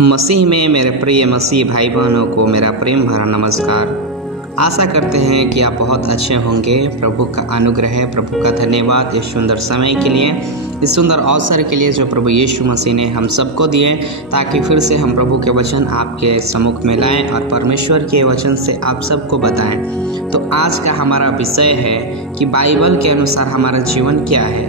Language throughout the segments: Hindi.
मसीह में मेरे प्रिय मसीह भाई बहनों को मेरा प्रेम भरा नमस्कार। आशा करते हैं कि आप बहुत अच्छे होंगे। प्रभु का अनुग्रह है, प्रभु का धन्यवाद इस सुंदर समय के लिए, इस सुंदर अवसर के लिए जो प्रभु यीशु मसीह ने हम सबको दिए, ताकि फिर से हम प्रभु के वचन आपके सम्मुख में लाएं और परमेश्वर के वचन से आप सबको बताएं। तो आज का हमारा विषय है कि बाइबल के अनुसार हमारा जीवन क्या है।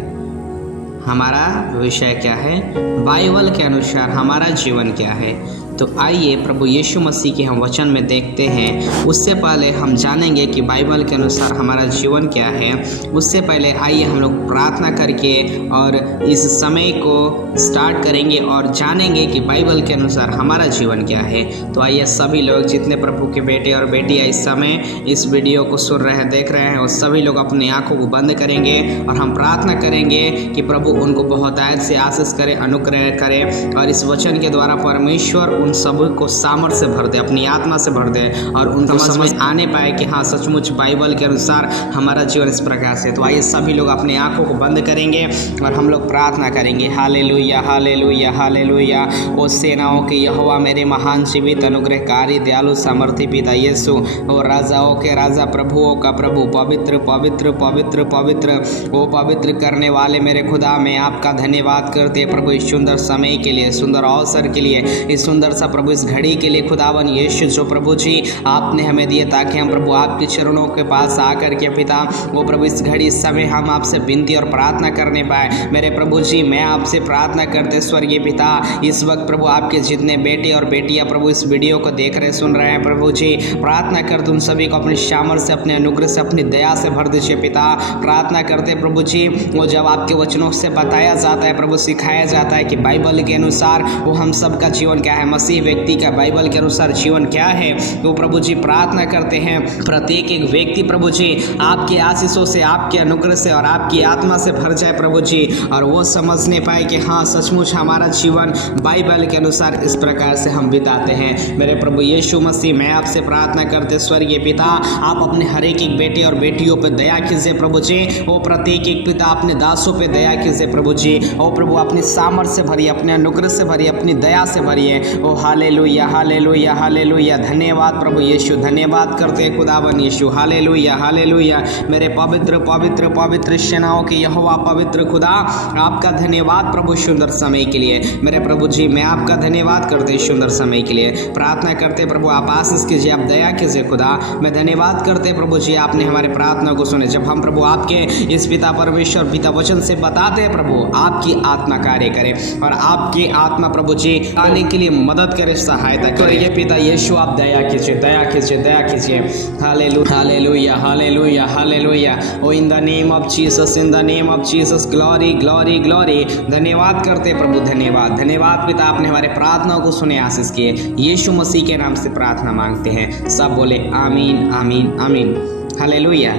हमारा विषय क्या है? बाइबल के अनुसार हमारा जीवन क्या है। तो आइए प्रभु यीशु मसीह के हम वचन में देखते हैं। उससे पहले हम जानेंगे कि बाइबल के अनुसार हमारा जीवन क्या है। उससे पहले आइए हम लोग प्रार्थना करके और इस समय को स्टार्ट करेंगे और जानेंगे कि बाइबल के अनुसार हमारा जीवन क्या है। तो आइए सभी लोग, जितने प्रभु के बेटे और बेटियां इस समय इस वीडियो को सुन रहे हैं, देख रहे हैं, और सभी लोग अपनी आंखों को बंद करेंगे और हम प्रार्थना करेंगे कि प्रभु उनको बहुत आयत से आशीष करे, अनुग्रह करे, और इस वचन के द्वारा परमेश्वर उन सभी को सामर्थ्य से भर दे, अपनी आत्मा से भर दे, और उनको समझ आने पाए कि हाँ, सचमुच बाइबल के अनुसार हमारा जीवन इस प्रकार से। तो आइए सभी लोग अपनी आंखों को बंद करेंगे और हम लोग प्रार्थना करेंगे। Hallelujah, hallelujah, hallelujah. ओ सेनाओं के यहोवा, मेरे महान जीवित अनुग्रहकारी दयालु सामर्थी पिता यीशु, और राजाओं के राजा, प्रभुओं का प्रभु, पवित्र पवित्र पवित्र पवित्र, वो पवित्र करने वाले मेरे खुदा, मैं आपका धन्यवाद करते प्रभु इस सुंदर समय के लिए, सुंदर अवसर के लिए, इस सुंदर सा प्रभु इस घड़ी के लिए खुदावन यीशु जो प्रभु जी आपने हमें दिए, ताकि हम प्रभु आपके चरणों के पास आकर के पिता वो प्रभु इस घड़ी इस समय हम आपसे विनती और प्रार्थना करने पाए। मेरे प्रभु जी, मैं आपसे प्रार्थना करते स्वर्गीय पिता, इस वक्त प्रभु आपके जितने बेटे और बेटियां प्रभु इस वीडियो को देख रहे सुन रहे हैं, प्रभु जी प्रार्थना करते उन सभी को अपने सामर्थ्य से, अपने अनुग्रह से, अपनी दया से भर दीजिए पिता। प्रार्थना करते प्रभु जी, वो जब आपके वचनों से बताया जाता है प्रभु, सिखाया जाता है कि बाइबल के अनुसार वो हम सबका जीवन क्या है, मसीह व्यक्ति का बाइबल के अनुसार जीवन क्या है, तो प्रभु जी प्रार्थना करते हैं प्रत्येक एक व्यक्ति प्रभु जी आपके आशीषों से, आपके अनुग्रह से और आपकी आत्मा से भर जाए प्रभु जी, और वो समझने पाए कि हाँ, सचमुच हमारा जीवन बाइबल के अनुसार इस प्रकार से हम बिताते हैं। मेरे प्रभु यीशु मसीह, मैं आपसे प्रार्थना करते स्वर्गीय पिता, आप अपने हर एक बेटे और बेटियों पर दया कीजिए प्रभु जी। वो प्रत्येक एक पिता अपने दासों पे दया कीजिए प्रभु जी। ओ प्रभु अपनी सामर्थ्य से भरिए, अपने अनुग्रह से भरिए, अपनी दया से भरिए। ओ हालेलुया, हालेलुया, हालेलुया। धन्यवाद प्रभु यीशु, धन्यवाद करते हैं खुदावन यीशु। Hallelujah, hallelujah. मेरे पवित्र पवित्र पवित्र सेनाओं के यहोवा पवित्र खुदा, आपका धन्यवाद प्रभु सुंदर समय के लिए। मेरे प्रभु जी, मैं आपका धन्यवाद करते सुंदर समय के लिए। प्रार्थना करते प्रभु आप आशीष कीजिए, आप दया कीजिए खुदा। मैं धन्यवाद करते प्रभु जी, आपने हमारे प्रार्थना को सुने। जब हम प्रभु आपके इस पिता परमेश्वर पिता वचन से बताते हैं प्रभु, आपकी आत्मा कार्य करे और आपकी आत्मा प्रभु जी आने के लिए मदद करे, सहायता करे। ये पिता यीशु आप दया कीजिए, दया कीजिए, दया कीजिए। Hallelujah, hallelujah, hallelujah, hallelujah. O in the name of Jesus, in the name of Jesus, glory glory glory. धन्यवाद करते प्रभु, धन्यवाद धन्यवाद पिता, आपने हमारे प्रार्थनाओं को सुने, आशीष किए। यीशु मसीह के नाम से प्रार्थना मांगते हैं, सब बोले आमीन आमीन आमीन। हालेलुया।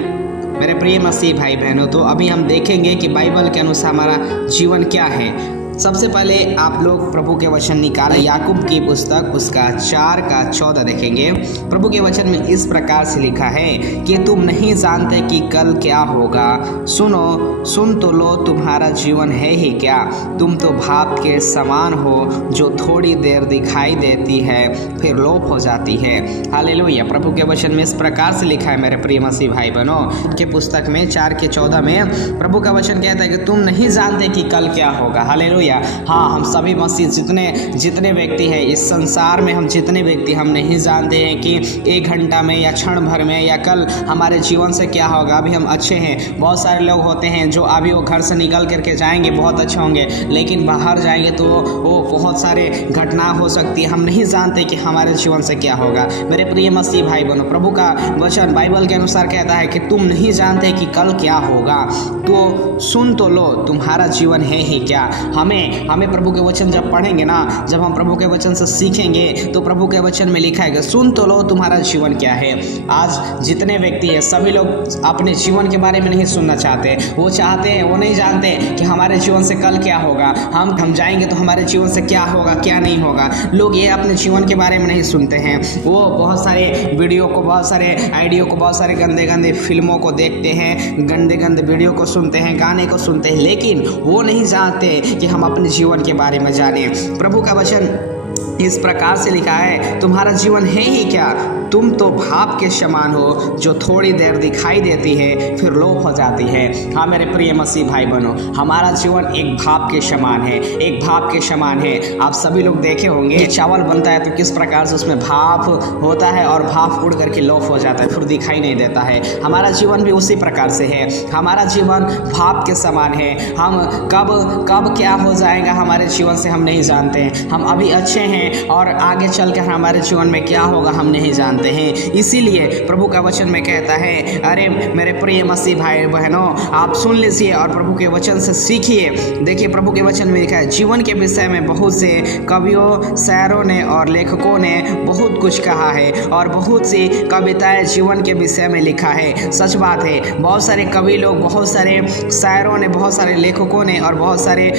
मेरे प्रिय मसीह भाई बहनों, तो अभी हम देखेंगे कि बाइबल के अनुसार हमारा जीवन क्या है। सबसे पहले आप लोग प्रभु के वचन निकालें, याकूब की पुस्तक उसका 4:14 देखेंगे। प्रभु के वचन में इस प्रकार से लिखा है कि तुम नहीं जानते कि कल क्या होगा, सुनो सुन तो लो, तुम्हारा जीवन है ही क्या। तुम तो भाप के समान हो जो थोड़ी देर दिखाई देती है फिर लोप हो जाती है। हालेलुया। प्रभु के वचन में इस प्रकार से लिखा है मेरे प्रिय मसीह भाई बहनों के पुस्तक में 4:14 में प्रभु का वचन कहता है कि तुम नहीं जानते कि कल क्या होगा। हालेलुया। हाँ, हम सभी मसीह जितने व्यक्ति हैं इस संसार में, हम जितने व्यक्ति हम नहीं जानते हैं कि 1 घंटा में या क्षण भर में या कल हमारे जीवन से क्या होगा। अभी हम अच्छे हैं, बहुत सारे लोग होते हैं जो अभी वो घर से निकल करके जाएंगे बहुत अच्छे होंगे, लेकिन बाहर जाएंगे तो वो बहुत सारे घटना हो सकती है, हम नहीं जानते कि हमारे जीवन से क्या होगा। मेरे प्रिय मसीह भाई बहनों, प्रभु का वचन बाइबल के अनुसार कहता है कि तुम नहीं जानते कि कल क्या होगा, तो सुन तो लो, तुम्हारा जीवन है ही क्या। हमें हमें प्रभु के वचन जब पढ़ेंगे ना, जब हम प्रभु के वचन से सीखेंगे तो प्रभु के वचन में लिखा है, सुन तो लो तुम्हारा जीवन क्या है। आज जितने व्यक्ति हैं सभी लोग अपने जीवन के बारे में नहीं सुनना चाहते। वो चाहते हैं, वो नहीं जानते कि हमारे जीवन से कल क्या होगा, हम जाएंगे तो हमारे जीवन से क्या होगा क्या नहीं होगा। लोग ये अपने जीवन के बारे में नहीं सुनते हैं। वो बहुत सारे वीडियो को, बहुत सारे आइडियो को, बहुत सारे गंदे गंदे फिल्मों को देखते हैं, गंदे गंदे वीडियो को सुनते हैं, गाने को सुनते हैं, लेकिन वो नहीं जानते कि हम अपने जीवन के बारे में जाने। प्रभु का वचन इस प्रकार से लिखा है, तुम्हारा जीवन है ही क्या, तुम तो भाप के समान हो जो थोड़ी देर दिखाई देती है फिर लोप हो जाती है। हाँ मेरे प्रिय मसीह भाई बहनों, हमारा जीवन एक भाप के समान है, एक भाप के समान है। आप सभी लोग देखे होंगे कि चावल बनता है तो किस प्रकार से उसमें भाप होता है और भाप उड़ करके लोप हो जाता है, फिर दिखाई नहीं देता है। हमारा जीवन भी उसी प्रकार से है। हमारा जीवन भाप के समान है। हम कब क्या हो जाएगा हमारे जीवन से हम नहीं जानते हैं। हम अभी अच्छे हैं और आगे चल कर हमारे जीवन में क्या होगा हम नहीं जानते हैं। इसीलिए प्रभु का वचन में कहता है, अरे मेरे प्रिय मसीह भाई बहनों, आप सुन लीजिए और प्रभु के वचन से सीखिए। देखिए प्रभु के वचन में लिखा है, जीवन के विषय में बहुत से कवियों, शायरों ने और लेखकों ने बहुत कुछ कहा है और बहुत सी कविताएं जीवन के विषय में लिखा है। सच बात है, बहुत सारे कवि लोग, बहुत सारे शायरों ने, बहुत सारे लेखकों ने और बहुत सारे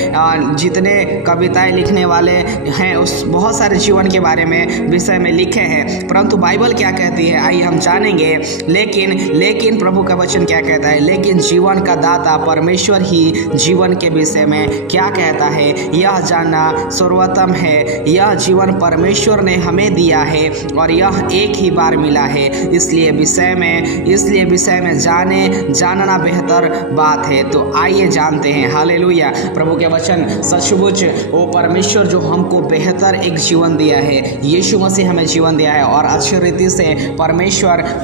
जितने कविताएं लिखने वाले हैं उस बहुत सारे जीवन के बारे में विषय में लिखे हैं। परंतु बाइबल क्या कहती है आइए हम जानेंगे। लेकिन प्रभु का वचन क्या कहता है, लेकिन जीवन का दाता परमेश्वर ही जीवन के विषय में क्या कहता है यह जानना सर्वोत्तम है। यह जीवन परमेश्वर ने हमें दिया है और यह एक ही बार मिला है, इसलिए विषय में जानना बेहतर बात है। तो आइए जानते हैं। हालेलुया। प्रभु के वचन सचमुच वो परमेश्वर जो हमको बेहतर एक जीवन दिया है, यीशु मसीह हमें जीवन दिया है और अच्छी रीति से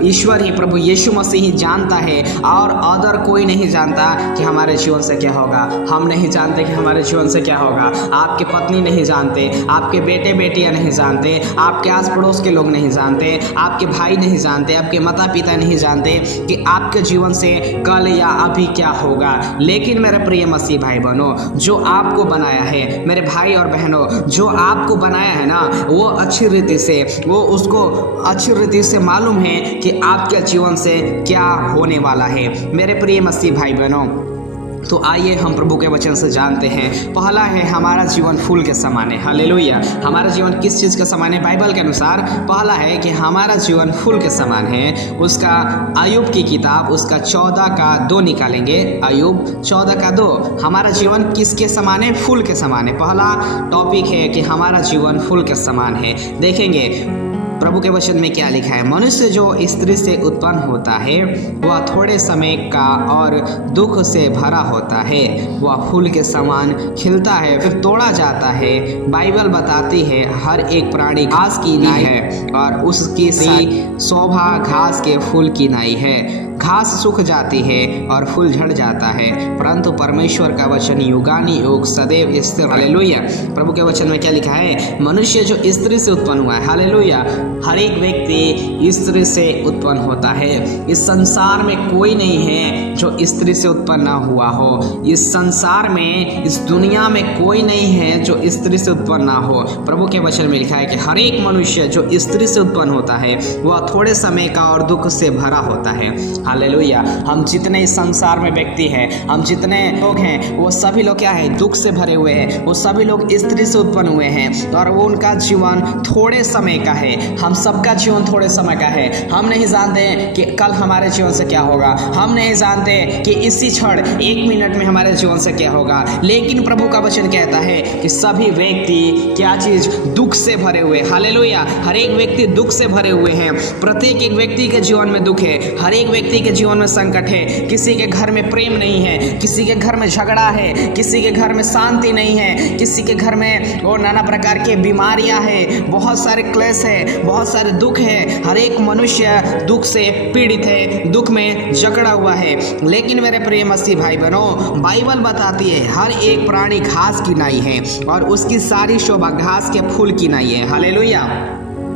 ईश्वर ही, प्रभु यीशु मसीह ही जानता है और अदर कोई नहीं जानता कि हमारे जीवन से क्या होगा। हम नहीं जानते कि हमारे जीवन से क्या होगा। आपके पत्नी नहीं जानते, आपके बेटे बेटियां नहीं जानते, आपके आस पड़ोस के लोग नहीं जानते, आपके भाई नहीं जानते, आपके माता पिता नहीं जानते कि आपके जीवन से कल या अभी क्या होगा। लेकिन मेरे प्रिय मसीह भाई बहनों, जो आपको बनाया है, मेरे भाई और बहनों, जो आपको बनाया है ना, वो उसको अच्छी रीति से मालूम है कि आपके जीवन से क्या होने वाला है। मेरे प्रिय मसीह भाई बहनों, तो आइए हम प्रभु के वचन से जानते हैं। पहला है, हमारा जीवन फूल के समान है। हालेलुया। हमारा जीवन किस चीज़ के समान है बाइबल के अनुसार? पहला है कि हमारा जीवन फूल के समान है। उसका अय्यूब की किताब उसका 14 का 2 निकालेंगे। अय्यूब 14 का 2। हमारा जीवन किसके समान है? फूल के समान है। पहला टॉपिक है कि हमारा जीवन फूल के समान है। देखेंगे प्रभु के वचन में क्या लिखा है। मनुष्य जो स्त्री से उत्पन्न होता है वह थोड़े समय का और दुख से भरा होता है। वह फूल के समान खिलता है फिर तोड़ा जाता है। बाइबल बताती है हर एक प्राणी घास की नाई है और उसकी शोभा घास के फूल की नाई है। घास सूख जाती है और फूल झड़ जाता है, परंतु परमेश्वर का वचन युगानुयुग सदैव स्थिर। हालेलुया। प्रभु के वचन में क्या लिखा है? मनुष्य जो स्त्री से उत्पन्न हुआ है। हालेलुया। हर एक व्यक्ति स्त्री से उत्पन्न होता है। इस संसार में कोई नहीं है जो स्त्री से उत्पन्न ना हुआ हो। इस संसार में, इस दुनिया में कोई नहीं है जो स्त्री से उत्पन्न ना हो। प्रभु के वचन में लिखा है कि हर एक मनुष्य जो स्त्री से उत्पन्न होता है वह थोड़े समय का और दुख से भरा होता है। हालेलुया। हम जितने इस संसार में व्यक्ति हैं, हम जितने लोग हैं, वो सभी लोग क्या है? दुख से भरे हुए हैं। वो सभी लोग स्त्री से उत्पन्न हुए हैं और वो उनका जीवन थोड़े समय का है। हम सबका जीवन थोड़े समय का है। हम नहीं जानते कि कल हमारे जीवन से क्या होगा। हम नहीं जानते कि इसी क्षण 1 मिनट में हमारे जीवन से क्या होगा। लेकिन प्रभु का वचन कहता है कि सभी व्यक्ति क्या चीज? दुख से भरे हुए। हालेलुया। हर एक व्यक्ति दुख से भरे हुए हैं। प्रत्येक एक व्यक्ति के जीवन में दुख है। हर एक व्यक्ति के जीवन में संकट है। किसी के घर में प्रेम नहीं है, किसी के घर में झगड़ा है, किसी के घर में शांति नहीं है, किसी के घर में और नाना प्रकार की बीमारियां हैं, बहुत सारे क्लेश है, बहुत सारे दुख है। हर एक मनुष्य दुख से पीड़ित है, दुख में जकड़ा हुआ है। लेकिन मेरे प्रिय मसीह भाई बहनों, बाइबल बताती है हर एक प्राणी घास की नाई है और उसकी सारी शोभा घास के फूल की नाई है। हालेलुया।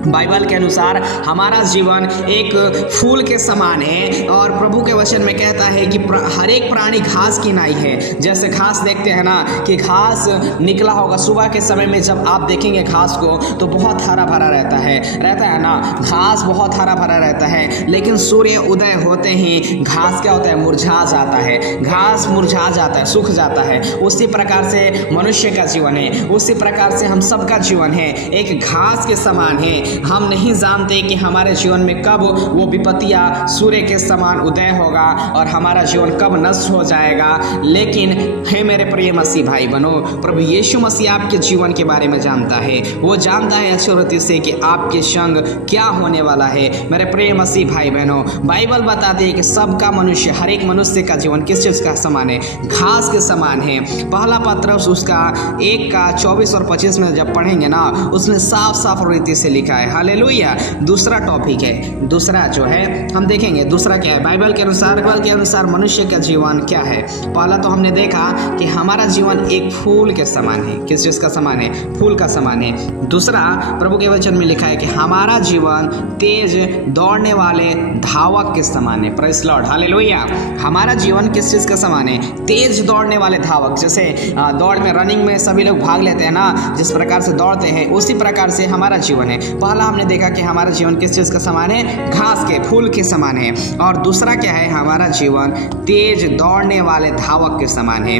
बाइबल के अनुसार हमारा जीवन एक फूल के समान है और प्रभु के वचन में कहता है कि हर एक प्राणी घास की नाई है। जैसे घास देखते हैं ना कि घास निकला होगा सुबह के समय में, जब आप देखेंगे घास को तो बहुत हरा भरा रहता है ना, घास बहुत हरा भरा रहता है। लेकिन सूर्य उदय होते ही घास क्या होता है, मुरझा जाता है, घास मुरझा जाता है, सूख जाता है। उसी प्रकार से मनुष्य का जीवन है, उसी प्रकार से हम सबका जीवन है, एक घास के समान है। हम नहीं जानते कि हमारे जीवन में कब वो विपत्तियां सूर्य के समान उदय होगा और हमारा जीवन कब नष्ट हो जाएगा। लेकिन हे मेरे प्रिय मसीह भाई बहनों, प्रभु यीशु मसीह आपके जीवन के बारे में जानता है। वो जानता है अच्छी रीति से कि आपके संग क्या होने वाला है। मेरे प्रिय मसीह भाई बहनों, बाइबल बताती है कि सबका मनुष्य, हर एक मनुष्य का जीवन किस चीज का समान है, घास के समान है। पहला पत्रस उसका 1:24 और 25 में जब पढ़ेंगे ना, उसमें साफ साफ रीति से लिखा है। हालेलुया। दूसरा टॉपिक है, दूसरा जो है हम देखेंगे दूसरा क्या है। बाइबल के अनुसार मनुष्य का जीवन क्या है। पहला तो हमने देखा कि हमारा जीवन एक फूल के समान है। किस चीज का समान है, फूल का समान है। दूसरा प्रभु के वचन में लिखा है कि हमारा जीवन तेज दौड़ने वाले धावक के समान है। Praise Lord, hallelujah. हमारा जीवन किस चीज का समान है, तेज दौड़ने वाले धावक। जैसे दौड़ में, रनिंग में सभी लोग भाग लेते हैं ना, जिस प्रकार से दौड़ते हैं उसी प्रकार से हमारा जीवन है। पहला हमने देखा कि हमारा जीवन किस चीज का समान है, घास के, फूल के समान है। और दूसरा क्या है, हमारा जीवन तेज दौड़ने वाले धावक के समान है।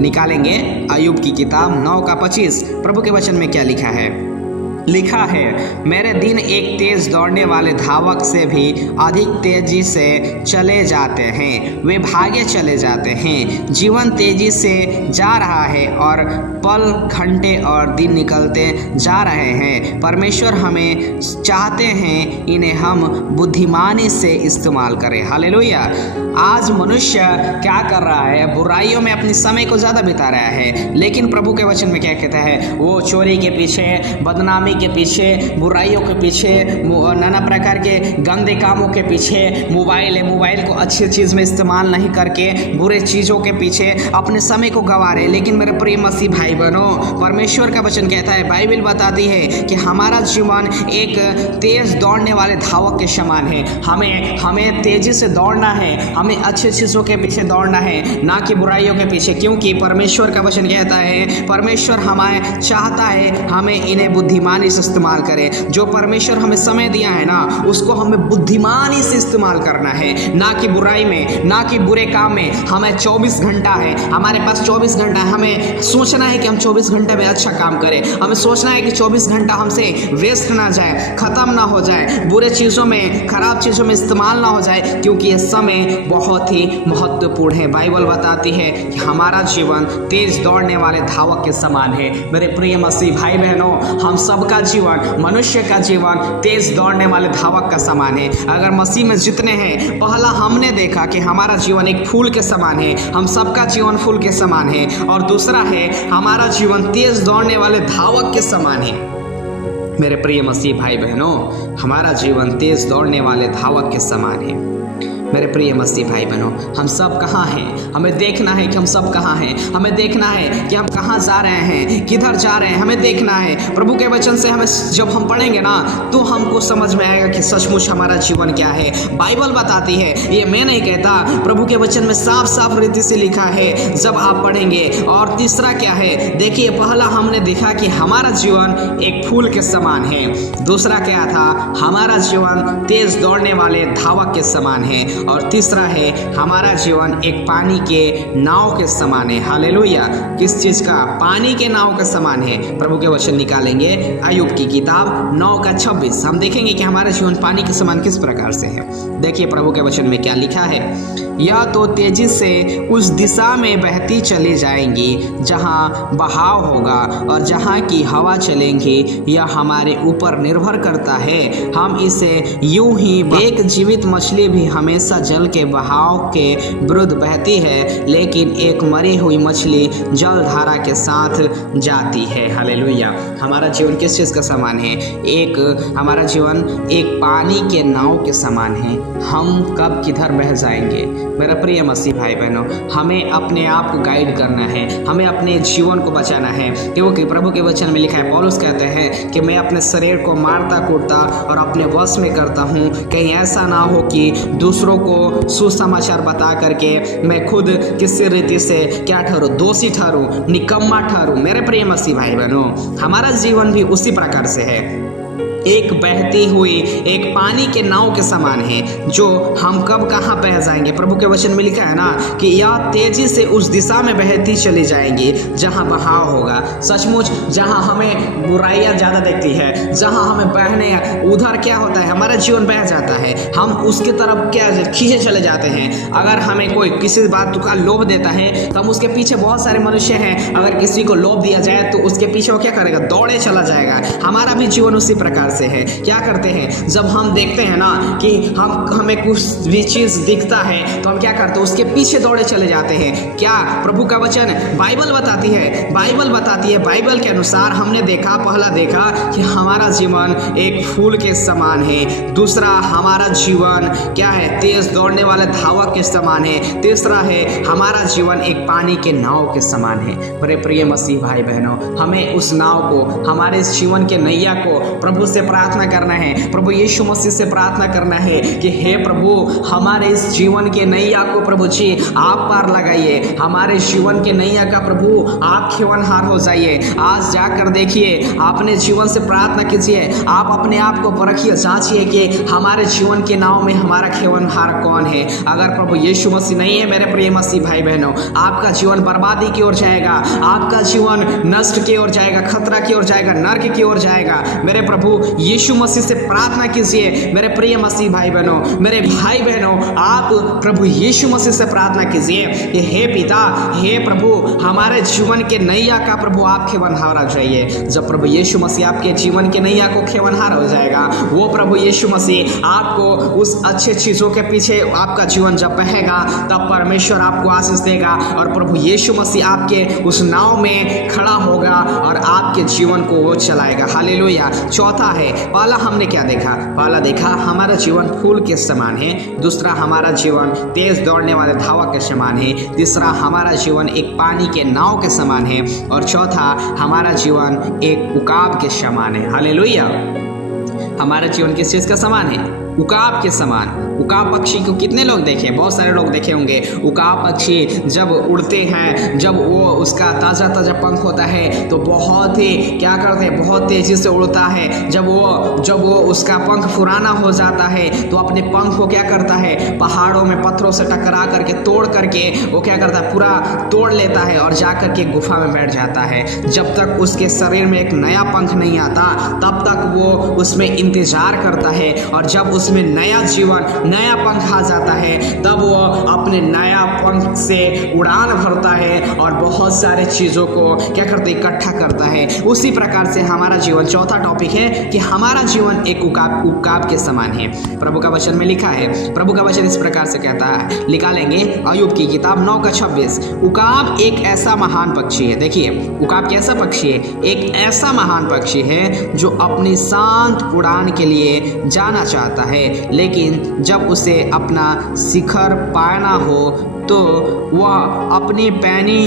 निकालेंगे अय्यूब की किताब 9:25। प्रभु के वचन में क्या लिखा है, मेरे दिन एक तेज दौड़ने वाले धावक से भी अधिक तेजी से चले जाते हैं, वे भागे चले जाते हैं। जीवन तेजी से जा रहा है और पल, घंटे और दिन निकलते जा रहे हैं। परमेश्वर हमें चाहते हैं इन्हें हम बुद्धिमानी से इस्तेमाल करें। हालेलुया। आज मनुष्य क्या कर रहा है, बुराइयों में अपनी समय को ज़्यादा बिता रहा है। लेकिन प्रभु के वचन में क्या कहता है, वो चोरी के पीछे, बदनामी के पीछे, बुराइयों के पीछे, नाना प्रकार के गंदे कामों के पीछे, मोबाइल को अच्छी चीज़ में इस्तेमाल नहीं करके बुरे चीज़ों के पीछे अपने समय को गंवा रहे। लेकिन मेरे प्रिय मसीह भाई बहनों, परमेश्वर का वचन कहता है, बाइबल बताती है कि हमारा जीवन एक तेज दौड़ने वाले धावक के समान है। हमें तेजी से दौड़ना है, हमें अच्छी चीज़ों के पीछे दौड़ना है, ना कि बुराइयों के पीछे। क्योंकि परमेश्वर का वचन कहता है, परमेश्वर हमें चाहता है हमें इन्हें बुद्धिमानी से इस्तेमाल करें। जो परमेश्वर हमें समय दिया है ना, उसको हमें बुद्धिमानी से इस्तेमाल करना है, ना कि बुराई में, ना कि बुरे काम में। हमें 24 घंटा है, हमारे पास 24 घंटा है। हमें सोचना है कि हम 24 घंटे में अच्छा काम करें। हमें सोचना है कि 24 घंटा हमसे वेस्ट ना जाए, खत्म ना हो जाए, बुरे चीज़ों में, खराब चीज़ों में इस्तेमाल ना हो जाए, क्योंकि ये समय बहुत ही महत्वपूर्ण है। बाइबल बताती है कि हमारा जीवन तेज दौड़ने वाले धावक के समान है। मेरे प्रिय मसीह भाई बहनों, हम सबका जीवन, मनुष्य का जीवन तेज दौड़ने वाले धावक का समान है। अगर मसीह में जितने हैं, पहला हमने देखा कि हमारा जीवन एक फूल के समान है, हम सबका जीवन फूल के समान है। और दूसरा है, हमारा जीवन तेज दौड़ने वाले धावक के समान है। मेरे प्रिय मसीह भाई बहनों, हमारा जीवन तेज दौड़ने वाले धावक के समान है। मेरे प्रिय मसीह भाई बहनों, हम सब कहाँ हैं, हमें देखना है कि हम सब कहाँ हैं। हमें देखना है कि हम कहाँ जा रहे हैं, किधर जा रहे हैं, हमें देखना है। प्रभु के वचन से हमें जब हम पढ़ेंगे ना, तो हमको समझ में आएगा कि सचमुच हमारा जीवन क्या है। बाइबल बताती है, ये मैं नहीं कहता, प्रभु के वचन में साफ साफ रीति से लिखा है जब आप पढ़ेंगे। और तीसरा क्या है, देखिए, पहला हमने देखा कि हमारा जीवन एक फूल के समान है। दूसरा क्या था, हमारा जीवन तेज दौड़ने वाले धावक के समान है। और तीसरा है, हमारा जीवन एक पानी के नाव के समान है। हालेलुया। किस चीज का, पानी के नाव के समान है। प्रभु के वचन निकालेंगे अय्यूब की किताब 9:26। हम देखेंगे कि हमारा जीवन पानी के समान किस प्रकार से है। देखिए प्रभु के वचन में क्या लिखा है, यह तो तेजी से उस दिशा में बहती चली जाएंगी जहाँ बहाव होगा, और जहाँ की हवा चलेंगी यह हमारे ऊपर निर्भर करता है। हम इसे यूं ही, एक जीवित मछली भी हमेशा हमेशा जल के बहाव के विरुद्ध बहती है, लेकिन एक मरी हुई मछली जल धारा के साथ जाती है। हालेलुया। हमारा जीवन किस चीज़ का समान है? हमारा जीवन एक पानी के नाव के समान है। हम कब किधर बह जाएंगे? मेरा प्रिय मसीह भाई बहनों, हमें अपने आप को गाइड करना है, हमें अपने जीवन को बचाना है, क्योंकि प्रभु के वचन में लिखा है, पौलुस कहते हैं कि मैं अपने शरीर को मारता कूटता और अपने वश में करता हूँ, कहीं ऐसा ना हो कि दूसरों को सुसमाचार बता करके मैं खुद किसी रीति से क्या ठहरूं? दोषी ठहरूं, निकम्मा ठहरूं। मेरे प्रिय मसीह भाई बहनों, हमारा जीवन भी उसी प्रकार से है, एक बहती हुई एक पानी के नाव के समान है, जो हम कब कहाँ बह जाएंगे। प्रभु के वचन में लिखा है ना कि यह तेजी से उस दिशा में बहती चली जाएंगी जहाँ बहाव होगा। सचमुच जहाँ हमें बुराइयाँ ज़्यादा दिखती है, जहाँ हमें बहने, उधर क्या होता है? हमारा जीवन बह जाता है, हम उसकी तरफ क्या खींचे चले जाते हैं। अगर हमें कोई किसी बात का लोभ देता है तो हम उसके पीछे, बहुत सारे मनुष्य हैं, अगर किसी को लोभ दिया जाए तो उसके पीछे वो क्या करेगा? दौड़े चला जाएगा। हमारा भी जीवन उसी प्रकार से है। क्या करते हैं? जब हम देखते हैं ना कि हमें कुछ भी चीज दिखता है तो हम क्या करते हैं? उसके पीछे दौड़े चले जाते हैं। क्या प्रभु का वचन बाइबल बताती है? बाइबल के अनुसार हमने देखा, पहला देखा कि हमारा जीवन एक फूल के समान है। दूसरा, हमारा जीवन क्या है? तेज दौड़ने वाले धावक के समान है। तीसरा है, हमारा जीवन एक पानी के नाव के समान है। मेरे प्रिय मसीह भाई बहनों, हमें उस नाव को, हमारे इस जीवन के नैया को प्रभु से प्रार्थना करना है, प्रभु यीशु मसीह से प्रार्थना करना है कि हे प्रभु, हमारे इस जीवन के नैया को प्रभु जी आप पार लगाइए। हमारे जीवन के नैया का प्रभु आप खेवनहार हो जाइए। आज जाकर देखिए, अपने जीवन से प्रार्थना कीजिए, आप अपने आप को परखिए, जांचिए कि हमारे जीवन के नाव में हमारा खेवनहार कौन है। अगर प्रभु यीशु मसीह नहीं है मेरे प्रिय मसीह भाई बहनों, आपका जीवन बर्बादी की ओर जाएगा, आपका जीवन नष्ट की ओर जाएगा, खतरा की ओर जाएगा, नर्क की ओर जाएगा। मेरे प्रभु यीशु मसीह से प्रार्थना कीजिए। मेरे प्रिय मसीह भाई बहनों, मेरे भाई बहनों, आप प्रभु यीशु मसीह से प्रार्थना कीजिए कि हे पिता, हे प्रभु, हमारे जीवन के नैया का प्रभु आप खेवनहार हो जाइए। जब प्रभु यीशु मसीह आपके जीवन के नैया को खेवनहार हो जाएगा, वो प्रभु यीशु मसीह आपको उस अच्छे चीज़ों के पीछे आपका जीवन जब बहेगा, तब परमेश्वर आपको आशीष देगा और प्रभु यीशु मसीह आपके उस नाव में खड़ा होगा और आपके जीवन को वो चलाएगा। हालेलुया। चौथा है, पहला हमने क्या देखा? पहला देखा हमारा जीवन फूल के समान है। दूसरा, हमारा जीवन तेज दौड़ने वाले धावक के समान है। तीसरा, हमारा जीवन एक पानी के नाव के समान है। और चौथा, हमारा जीवन एक उकाब के समान है। हालेलुया। हमारा जीवन किस चीज़ का समान है? उकाब के समान। उकाब पक्षी को कितने लोग देखे? बहुत सारे लोग देखे होंगे। उकाब पक्षी जब उड़ते हैं, जब वो उसका ताज़ा ताज़ा पंख होता है तो बहुत ही क्या करते हैं? बहुत तेज़ी से उड़ता है। जब वो उसका पंख पुराना हो जाता है तो अपने पंख को क्या करता है? पहाड़ों में पत्थरों से टकरा करके, तोड़ करके वो क्या करता है? पूरा तोड़ लेता है और जा करके गुफा में बैठ जाता है। जब तक उसके शरीर में एक नया पंख नहीं आता, तब तक वो उसमें इंतजार करता है, और जब उसमें नया जीवन, नया पंख आ जाता है, तब वो अपने नया पंख से उड़ान भरता है और बहुत सारे चीज़ों को क्या करते? इकट्ठा करता है। उसी प्रकार से हमारा जीवन, चौथा टॉपिक है कि हमारा जीवन एक उकाब के समान है। प्रभु का वचन में लिखा है, प्रभु का वचन इस प्रकार से कहता है, निकाल लेंगे अय्यूब की किताब 9:26। उकाब एक ऐसा महान पक्षी है। देखिए, उकाब कैसा पक्षी है? एक ऐसा महान पक्षी है जो अपनी शांत उड़ान के लिए जाना चाहता है, लेकिन जब उसे अपना शिखर पाना हो तो वह अपनी पैनी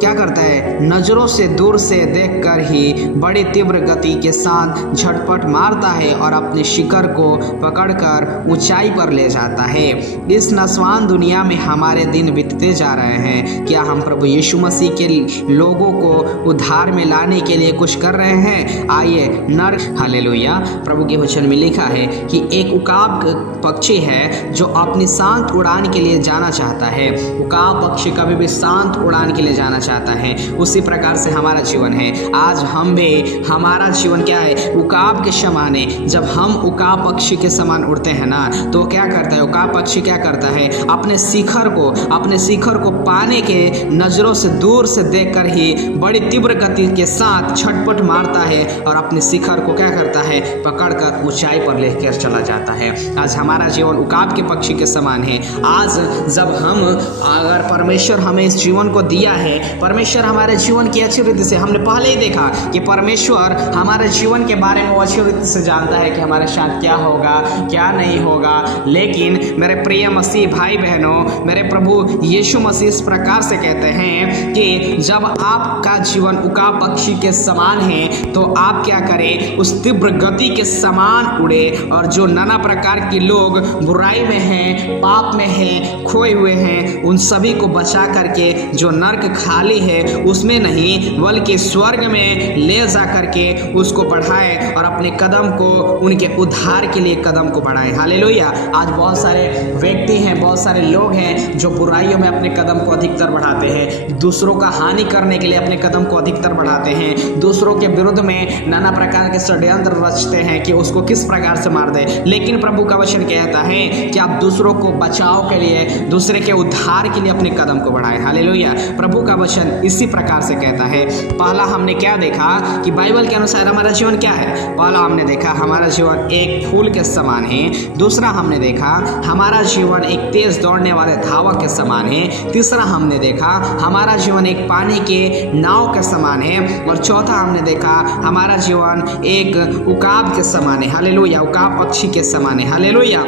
क्या करता है? नज़रों से दूर से देखकर ही बड़ी तीव्र गति के साथ झटपट मारता है और अपने शिखर को पकड़कर ऊंचाई पर ले जाता है। इस नस्वान दुनिया में हमारे दिन बीतते जा रहे हैं। क्या हम प्रभु यीशु मसीह के लोगों को उद्धार में लाने के लिए कुछ कर रहे हैं? आइए नर्क। हालेलुया। प्रभु के वचन में लिखा है कि एक उकाब पक्षी है जो अपनी शांत उड़ान के लिए जाना चाहता है, उकाब पक्षी कभी भी शांत उड़ान के लिए जाना चाहता है, उसी प्रकार से हमारा जीवन है। आज हम भी, हमारा जीवन क्या है, उकाब के समान है। जब हम उकाब पक्षी के समान उड़ते हैं ना, तो क्या करता है, उकाब पक्षी क्या करता है, अपने शिखर को पाने के नजरों से दूर से देखकर ही बड़ी तीव्र गति के साथ छटपट मारता है और अपने शिखर को क्या करता है, पकड़कर ऊंचाई पर लेकर चला जाता है। आज हमारा जीवन उकाब के पक्षी के समान है। आज जब हम, अगर परमेश्वर हमें इस जीवन को दिया है, परमेश्वर हमारे जीवन की अच्छी रीति से, हमने पहले ही देखा कि परमेश्वर हमारे जीवन के बारे में वो अच्छी रीति से जानता है कि हमारे साथ क्या होगा क्या नहीं होगा। लेकिन मेरे प्रिय मसीह भाई बहनों, मेरे प्रभु यीशु मसीह इस प्रकार से कहते हैं कि जब आपका जीवन उकाब पक्षी के समान है तो आप क्या करें, उस तीव्र गति के समान उड़े। और जो नाना प्रकार के लोग बुराई में हैं, पाप में हैं, खोए हुए हैं, उन सभी को बचा करके जो नर्क खाली है उसमें नहीं बल्कि स्वर्ग में ले जा करके उसको बढ़ाए और अपने कदम को उनके उद्धार के लिए कदम को बढ़ाए। हालेलुया। आज बहुत सारे व्यक्ति हैं, बहुत सारे लोग हैं जो बुराइयों में अपने कदम को अधिकतर बढ़ाते हैं, दूसरों का हानि करने के लिए अपने कदम को अधिकतर बढ़ाते हैं, दूसरों के विरुद्ध में नाना प्रकार के षड्यंत्र रचते हैं कि उसको किस प्रकार से मार दे। लेकिन प्रभु का वचन कहता है कि आप दूसरों को बचाव के लिए, दूसरे के उद्धार के लिए अपने कदम को बढ़ाएं। हालेलुया। प्रभु का वचन इसी प्रकार से कहता है। पहला हमने क्या देखा कि बाइबल के अनुसार हमारा जीवन क्या है। पहला हमने देखा हमारा जीवन एक फूल के समान है। दूसरा हमने देखा हमारा जीवन एक तेज दौड़ने वाले धावक के समान है। तीसरा हमने देखा हमारा जीवन एक पानी के नाव के समान है। और चौथा हमने देखा हमारा जीवन एक उकाब के समान है। हालेलुया। उकाब पक्षी के समान है। हालेलुया।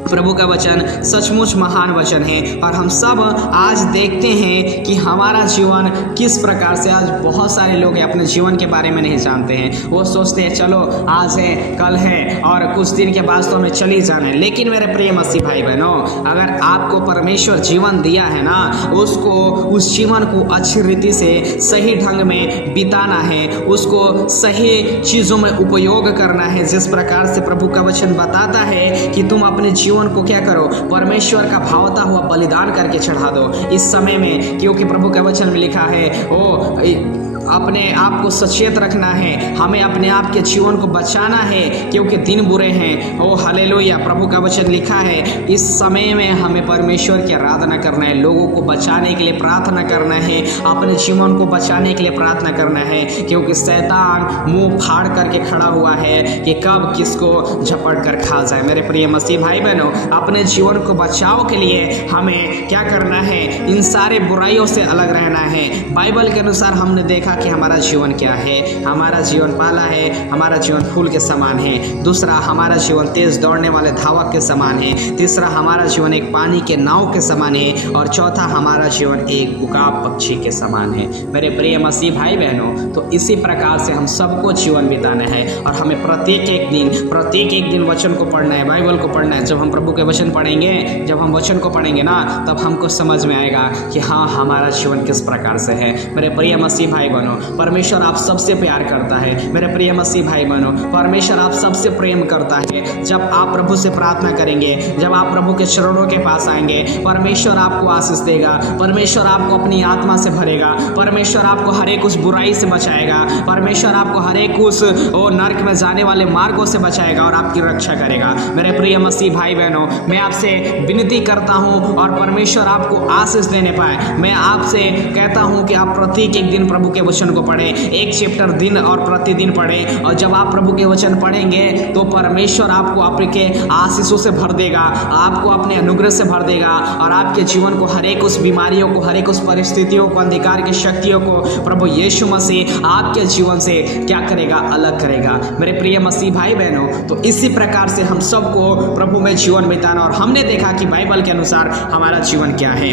प्रभु का वचन सचमुच महान वचन है और हम सब आज देखते हैं कि हमारा जीवन किस प्रकार से, आज बहुत सारे लोग अपने जीवन के बारे में नहीं जानते हैं। वो सोचते हैं चलो आज है, कल है और कुछ दिन के बाद तो हमें चली जाना है। लेकिन मेरे प्रिय मसीह भाई बहनों, अगर आपको परमेश्वर जीवन दिया है ना, उसको, उस जीवन को अच्छी रीति से सही ढंग में बिताना है, उसको सही चीज़ों में उपयोग करना है। जिस प्रकार से प्रभु का वचन बताता है कि तुम अपने जीवन को क्या करो, परमेश्वर का भावता हुआ बलिदान करके चढ़ा दो इस समय में, क्योंकि प्रभु के वचन में लिखा है अपने आप को सचेत रखना है, हमें अपने आप के जीवन को बचाना है क्योंकि दिन बुरे हैं। ओ हालेलुया। प्रभु का वचन लिखा है इस समय में हमें परमेश्वर की आराधना करना है, लोगों को बचाने के लिए प्रार्थना करना है, अपने जीवन को बचाने के लिए प्रार्थना करना है, क्योंकि शैतान मुंह फाड़ करके खड़ा हुआ है कि कब किसको झपट कर खा जाए। मेरे प्रिय मसीह भाई बहनों, अपने जीवन को बचाव के लिए हमें क्या करना है, इन सारे बुराइयों से अलग रहना है। बाइबल के अनुसार हमने देखा कि हमारा जीवन क्या है। हमारा जीवन पहला है हमारा जीवन फूल के समान है। दूसरा हमारा जीवन तेज दौड़ने वाले धावक के समान है। तीसरा हमारा जीवन एक पानी के नाव के समान है। और चौथा हमारा जीवन एक उकाब पक्षी के समान है। मेरे प्रिय मसीह भाई बहनों, तो इसी प्रकार से हम सबको जीवन बिताना है और हमें प्रत्येक एक दिन वचन को पढ़ना है, बाइबल को पढ़ना है। जब हम प्रभु के वचन पढ़ेंगे, जब हम वचन को पढ़ेंगे ना, तब हमको समझ में आएगा कि हाँ, हमारा जीवन किस प्रकार से है। मेरे प्रिय मसीह भाई बहनों, परमेश्वर आप सबसे प्यार करता है। मेरे प्रिय मसीह भाई बहनों, परमेश्वर आप सबसे प्रेम करता है। जब आप प्रभु से प्रार्थना करेंगे, जब आप प्रभु के चरणों के पास आएंगे, परमेश्वर आपको आशीष देगा, परमेश्वर आपको अपनी आत्मा से भरेगा, परमेश्वर आपको हर एक उस बुराई से बचाएगा, परमेश्वर आपको हर एक उस नरक में जाने वाले मार्गों से बचाएगा और आपकी रक्षा करेगा। मेरे प्रिय मसीह भाई बहनों, मैं आपसे विनती करता हूँ और परमेश्वर आपको आशीष देने पाए, मैं आपसे कहता हूँ कि आप प्रत्येक एक दिन प्रभु के वचन को पढ़ें, एक चैप्टर दिन और प्रतिदिन पढ़ें। और जब आप प्रभु के वचन पढ़ेंगे तो परमेश्वर आपको आपके आशीषों से भर देगा, आपको अपने अनुग्रह से भर देगा और आपके जीवन को हर एक उस बीमारियों को, हर एक उस परिस्थितियों को, अंधकार की शक्तियों को प्रभु यीशु मसीह आपके जीवन से क्या करेगा, अलग करेगा। मेरे प्रिय मसीह भाई बहनों, तो इसी प्रकार से हम सबको प्रभु में जीवन बिताना, और हमने देखा कि बाइबल के अनुसार हमारा जीवन क्या है।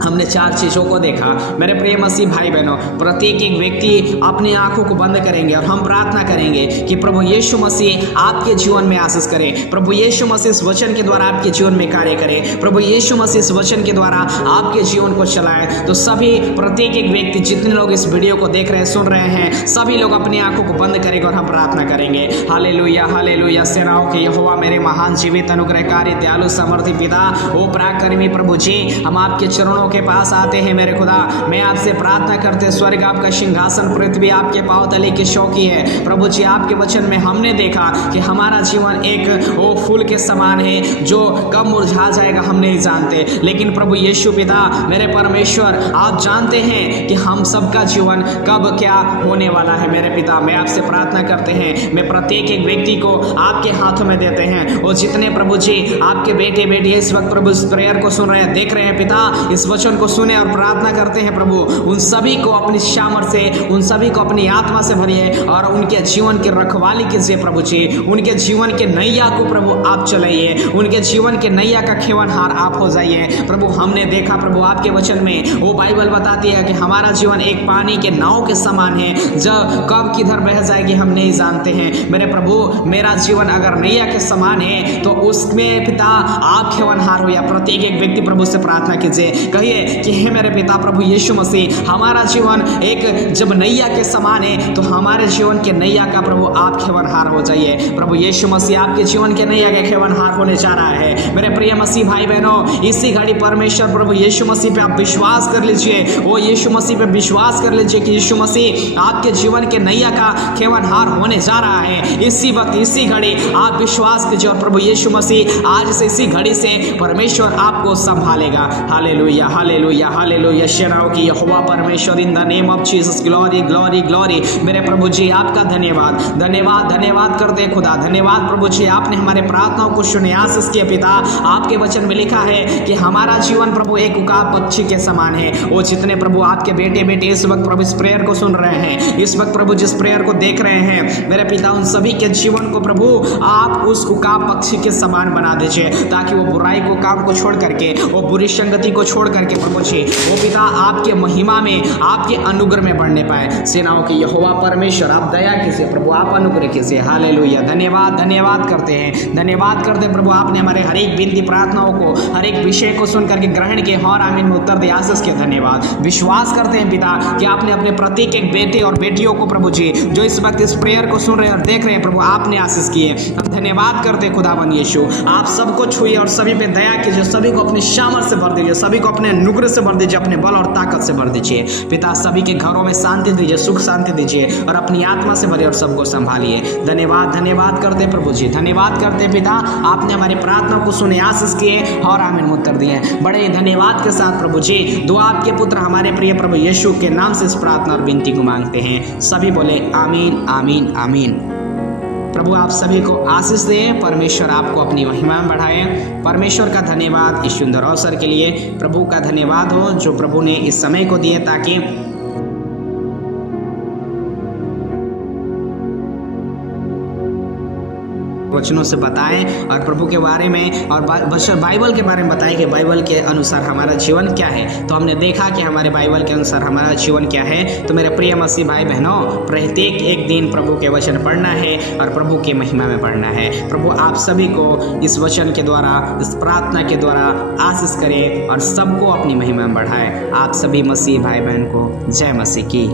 हमने 4 चीज़ों को देखा। मेरे प्रिय मसीह भाई बहनों, प्रत्येक एक व्यक्ति अपनी आंखों को बंद करेंगे और हम प्रार्थना करेंगे कि प्रभु यीशु मसीह आपके जीवन में आशीष करे। प्रभु यीशु मसीह इस वचन के द्वारा आपके जीवन में कार्य करे। प्रभु यीशु मसीह इस वचन के द्वारा आपके जीवन को चलाए। तो सभी प्रत्येक एक व्यक्ति, जितने लोग इस वीडियो को देख रहे हैं, सुन रहे हैं, सभी लोग अपनी आंखों को बंद करेंगे और हम प्रार्थना करेंगे। Hallelujah, hallelujah. सेनाओं के यहोवा, मेरे महान जीवित अनुग्रहकारी दयालु समर्थी पिता, ओ पराक्रमी प्रभु जी, हम आपके चरणों के पास आते हैं। मेरे खुदा, मैं आपसे प्रार्थना करते, स्वर्ग आपका सिंहासन, पृथ्वी आपके पांव तले की शौकी है। प्रभु जी, आपके वचन में हमने देखा कि हमारा जीवन एक वो फूल के समान है जो कब मुरझा जाएगा हम नहीं जानते, लेकिन प्रभु यीशु पिता, मेरे परमेश्वर, आप जानते हैं कि हम सबका जीवन कब क्या होने वाला है। मेरे पिता, मैं आपसे प्रार्थना करते हैं, मैं प्रत्येक एक व्यक्ति को आपके हाथों में देते हैं। और जितने प्रभु जी आपके बेटे बेटियां इस वक्त प्रभु इस प्रेयर को सुन रहे हैं, देख रहे हैं पिता, इस वचन को सुने और प्रार्थना करते हैं प्रभु, उन सभी को अपनी सामर्थ से, उन सभी को अपनी आत्मा से भरिए और उनके जीवन की रखवाली कीजिए प्रभु जी। उनके जीवन के नैया को प्रभु आप चलाइए, उनके जीवन के नैया का खेवनहार आप हो जाइए। प्रभु, हमने देखा प्रभु आपके वचन में वो बाइबल बताती है कि हमारा जीवन एक पानी के नाव के समान है, जब कब किधर बह जाएगी हम नहीं जानते हैं। मेरे प्रभु, मेरा जीवन अगर नैया के समान है तो उसमें पिता आप खेवनहार हो। या प्रत्येक एक व्यक्ति प्रभु से प्रार्थना कीजिए, कहिए कि हे मेरे पिता प्रभु यीशु मसीह, हमारा जीवन एक जब नैया के समान है तो हमारे जीवन के नैया का प्रभु आप खेवनहार हो जाइए। प्रभु यीशु मसीह आपके जीवन के नैया के खेवनहार होने जा रहा है। मेरे प्रिय मसीह भाई बहनों, इसी घड़ी परमेश्वर प्रभु यीशु मसीह पे आप विश्वास कर लीजिए। वो यीशु मसीह पे विश्वास कर लीजिए कि यीशु मसीह आपके जीवन के नैया का खेवनहार होने जा रहा है। इसी वक्त, इसी घड़ी आप विश्वास कीजिए और प्रभु यीशु मसीह आज से, इसी घड़ी से परमेश्वर आपको संभालेगा। Hallelujah, hallelujah, hallelujah. सेनाओं की यहोवा परमेश्वर, इन the name of Jesus, glory, glory, glory. मेरे प्रभु जी, आपका धन्यवाद, धन्यवाद, धन्यवाद करते खुदा। धन्यवाद प्रभु जी, आपने हमारे प्रार्थनाओं को सुने, आशीष किए पिता। आपके वचन में लिखा है कि हमारा जीवन प्रभु एक उकाब पक्षी के समान है। वो जितने प्रभु आपके बेटे बेटे इस वक्त प्रभु इस प्रेयर को सुन रहे हैं, इस वक्त प्रभु जिस प्रेयर को देख रहे हैं, मेरे पिता, उन सभी के जीवन को प्रभु आप उस उकाब पक्षी के समान बना दीजिए, ताकि वो बुराई को, काम को छोड़ करके, वो बुरी संगति को छोड़ करके प्रभु जी, वो पिता आपके महिमा में, आपके अनुग्रह में बढ़ने पाए। सेनाओं की यहोवा परमेश्वर, आप दया कीजिए प्रभु, आप अनुग्रह कीजिए। हालेलुया, धन्यवाद, धन्यवाद करते हैं, धन्यवाद करते हैं प्रभु। आपने हमारे हर एक विनती प्रार्थनाओं को, हर एक विषय को सुन करके ग्रहण किए और आमीन में उत्तर दिया। आशीष के धन्यवाद। विश्वास करते हैं पिता कि आपने अपने प्रत्येक एक बेटे और बेटियों को प्रभु जी, जो इस वक्त इस प्रेयर को सुन रहे हैं और देख रहे हैं प्रभु, आपने आशीष किए। हम धन्यवाद करते हैं खुदावन यीशु, आप सबको छुइए और सभी पे दया कीजिए, सभी को अपनी सामर्थ से भर दीजिए, सभी को अपने अनुग्रह से भर दीजिए, अपने बल और ताकत से भर दीजिए पिता। सभी के घरों में शांति दीजिए, सुख शांति दीजिए और अपनी आत्मा से भरिए और सबको संभालिए। धन्यवाद, धन्यवाद करते प्रभु जी, धन्यवाद करते पिता। आपने हमारी प्रार्थना को सुने, आशीष किए और आमीन में उत्तर दिए। बड़े ही धन्यवाद के साथ प्रभु जी, दुआ आपके पुत्र हमारे प्रिय प्रभु यीशु के नाम से इस प्रार्थना और विनती को मांगते हैं। सभी बोले आमीन, आमीन, आमीन। प्रभु आप सभी को आशीष दे, परमेश्वर आपको अपनी महिमा में बढ़ाए। परमेश्वर का धन्यवाद इस सुंदर अवसर के लिए। प्रभु का धन्यवाद हो जो प्रभु ने इस समय को दिए, ताकि वचनों से बताएं और प्रभु के बारे में और बाइबल के बारे में बताएं कि बाइबल के अनुसार हमारा जीवन क्या है। तो हमने देखा कि हमारे बाइबल के अनुसार हमारा जीवन क्या है। तो मेरे प्रिय मसीह भाई बहनों, प्रत्येक एक दिन प्रभु के वचन पढ़ना है और प्रभु की महिमा में पढ़ना है। प्रभु आप सभी को इस वचन के द्वारा, इस प्रार्थना के द्वारा आशीष करे और सबको अपनी महिमा में बढ़ाए। आप सभी मसीह भाई बहन को जय मसीह की।